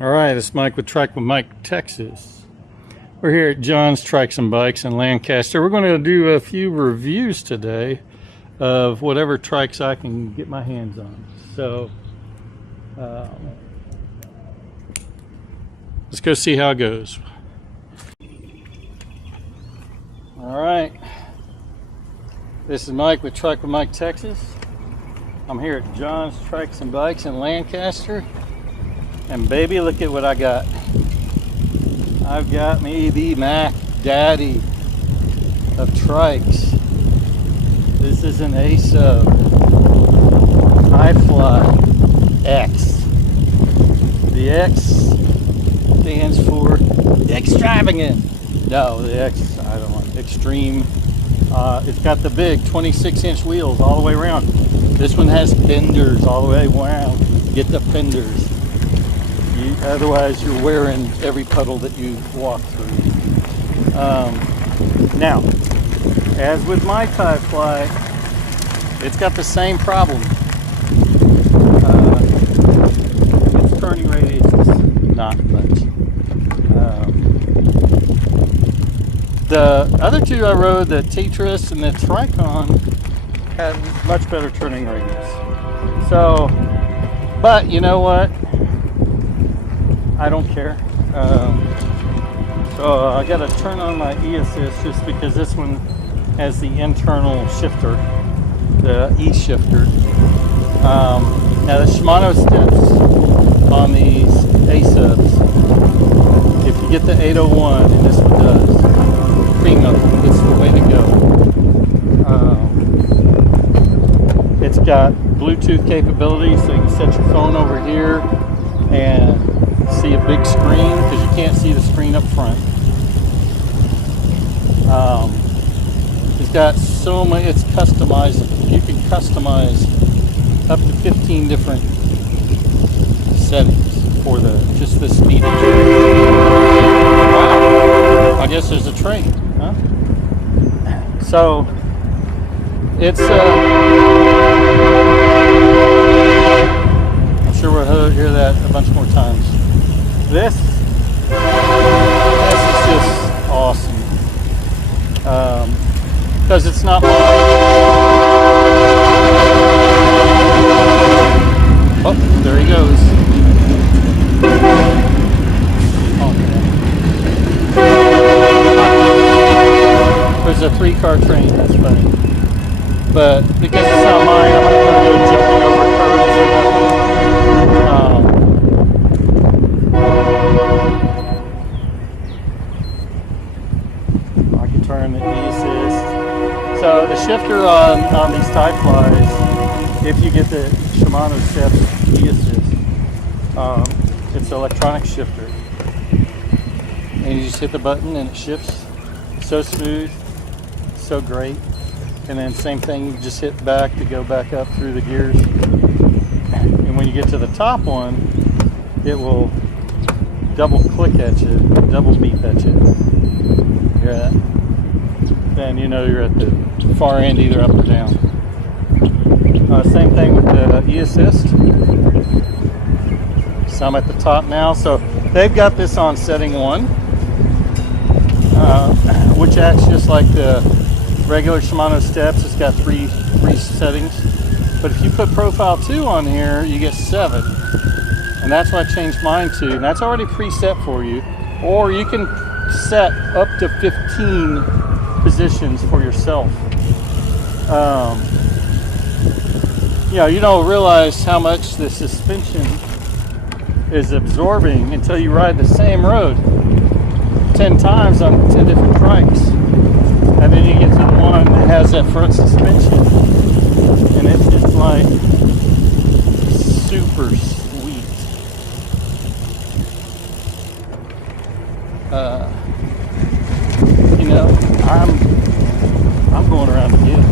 All right, it's Mike with Trike with Mike, Texas. We're here at John's Trikes and Bikes in Lancaster. We're going to do a few reviews today of whatever trikes I can get my hands on. So let's go see how it goes. All right, this is Mike with Trike with Mike, Texas. I'm here at John's Trikes and Bikes in Lancaster. And baby, look at what I got. I've got me the Mac Daddy of trikes. This is an Azub Ti-Fly X. The X stands for extravagant. No, the X, I don't want extreme. It's got the big 26-inch wheels all the way around. This one has fenders all the way around. Get the fenders. Otherwise you're wearing every puddle that you walk through. Now, as with my Ti-Fly, it's got the same problem. Its turning radius is not much. The other two I rode, the Tetris and the Trike, had much better turning radius. So, but you know what? I don't care. So I got to turn on my E-Assist just because this one has the internal shifter, the E-shifter. Now the Shimano steps on these Azubs, if you get the 801, and this one does, primo, it's the way to go. It's got Bluetooth capability, so you can set your phone over here and see a big screen because you can't see the screen up front. It's got so many, it's customizable. You can customize up to 15 different settings for just the speed. Wow, I guess there's a train, huh? So it's I'm sure we'll hear that a bunch more times. This is just awesome because it's not mine. Oh, there he goes. Oh, man. There's a 3-car train, that's funny. But because it's not mine, I'm not going to go jumping over curves or nothing. Turn the E-Assist. So the shifter on these Ti-Flies, if you get the Shimano steps E-Assist, it's an electronic shifter. And you just hit the button and it shifts. So smooth, so great. And then same thing, you just hit back to go back up through the gears. And when you get to the top one, it will double click at you, double beep at you. Hear that? Then you know you're at the far end, either up or down. Same thing with the E-Assist. So I'm at the top now. So they've got this on setting 1, which acts just like the regular Shimano steps. It's got three settings. But if you put Profile 2 on here, you get 7. And that's what I changed mine to. And that's already preset for you. Or you can set up to 15 positions for yourself. You don't realize how much the suspension is absorbing until you ride the same road 10 times on 10 different trikes, and then you get to the one that has that front suspension, and it's just like super sweet. I'm going around again.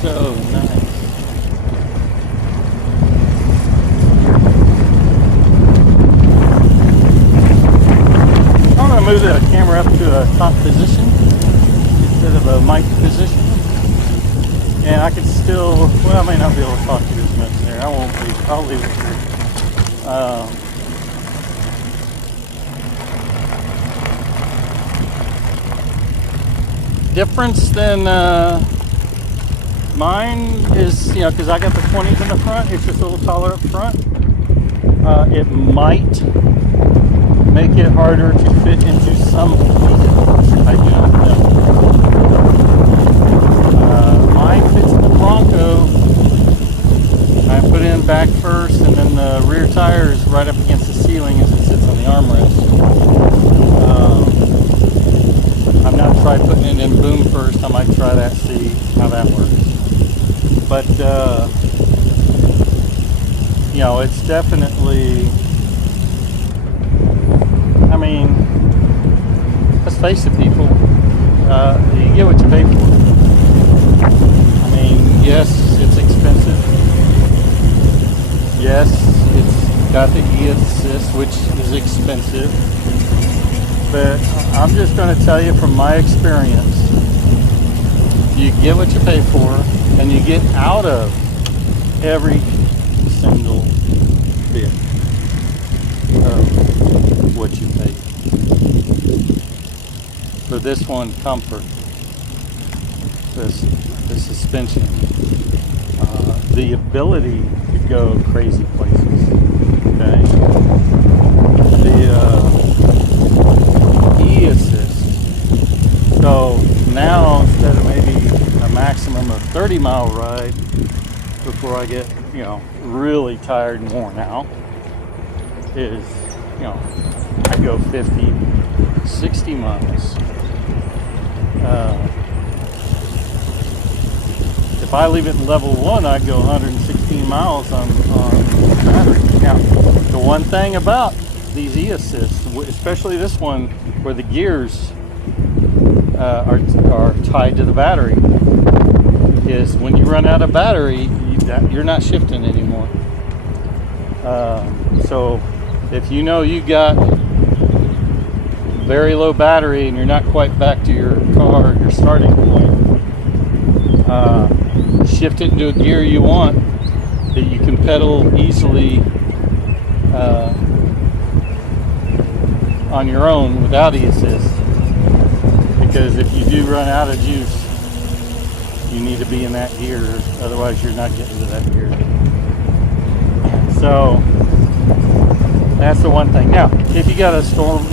So nice. I'm going to move the camera up to a top position instead of a mic position. And I can still, well, I may not be able to talk to you as much there. I won't leave, I'll leave it here. Difference than mine is, you know, because I got the 20s in the front, it's just a little taller up front. It might make it harder to fit into some vehicles. I do not know. Mine fits in the Bronco. I put it in back first, and then the rear tire is right up against the ceiling as it sits on the armrest. I've not tried putting it in boom first. I might try that, see how that works. But you know, it's definitely, I mean, let's face it, people, you get what you pay for. I mean, yes, it's expensive. Yes, it's got the e-assist, which is expensive. But I'm just going to tell you from my experience, you get what you pay for, and you get out of every single bit of what you pay. For this one, comfort, the suspension, the ability to go crazy places, okay? The e-assist. So now, instead of maybe a maximum of 30-mile ride before I get, you know, really tired and worn out, is, you know, I go 50, 60 miles. If I leave it in level 1, I'd go 116 miles on battery. Now, the one thing about these e-assists, especially this one where the gears are tied to the battery, is when you run out of battery, you're not shifting anymore. So if you know you got very low battery and you're not quite back to your car, your starting point, shift it into a gear you want that you can pedal easily on your own without e-assist. Because if you do run out of juice, you need to be in that gear, otherwise you're not getting to that gear. So that's the one thing. Now, if you got a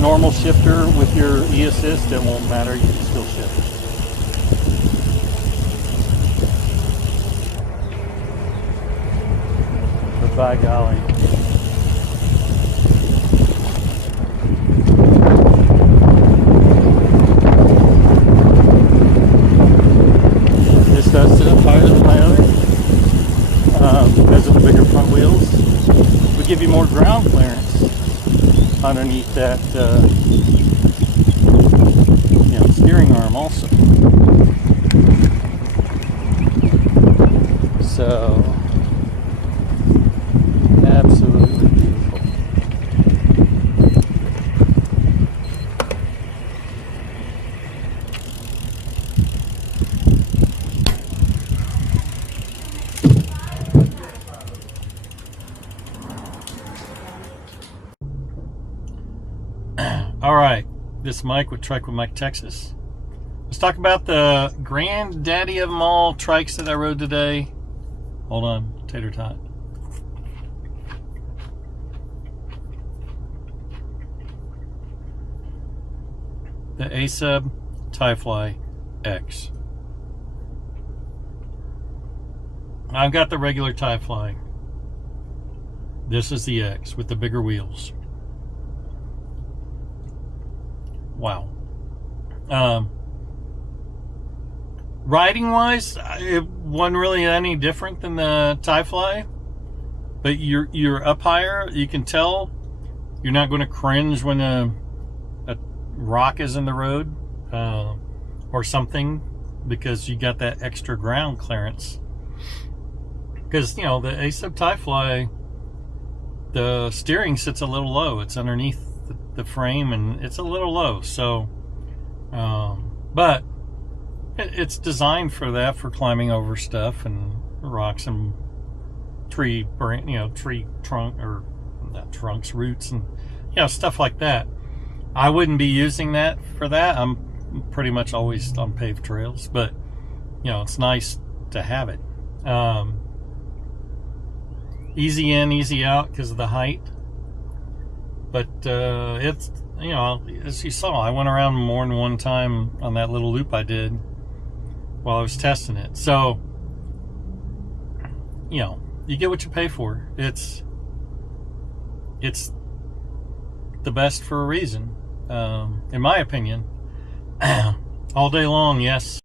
normal shifter with your e-assist, it won't matter, you can still shift. But by golly, this does sit up higher than my other because of the bigger front wheels. We give you more ground clearance underneath that you know, steering arm also. So absolutely beautiful. All right, this is Mike with Trike with Mike, Texas. Let's talk about the granddaddy of them all trikes that I rode today. Hold on, tater tot. The Azub Ti-Fly X. I've got the regular Ti-Fly. This is the X with the bigger wheels. Wow. Riding wise, it wasn't really any different than the Ti-Fly, but you're up higher. You can tell you're not going to cringe when a rock is in the road or something, because you got that extra ground clearance. Because, you know, the Azub Ti-Fly, the steering sits a little low. It's underneath the frame, and it's a little low. So, but It's designed for that, for climbing over stuff and rocks and tree trunk, or not trunks, roots, and stuff like that. I wouldn't be using that for that. I'm pretty much always on paved trails, but it's nice to have it. Easy in, easy out because of the height. But it's, as you saw, I went around more than one time on that little loop I did while I was testing it. So, you get what you pay for. It's the best for a reason, in my opinion. All day long, yes.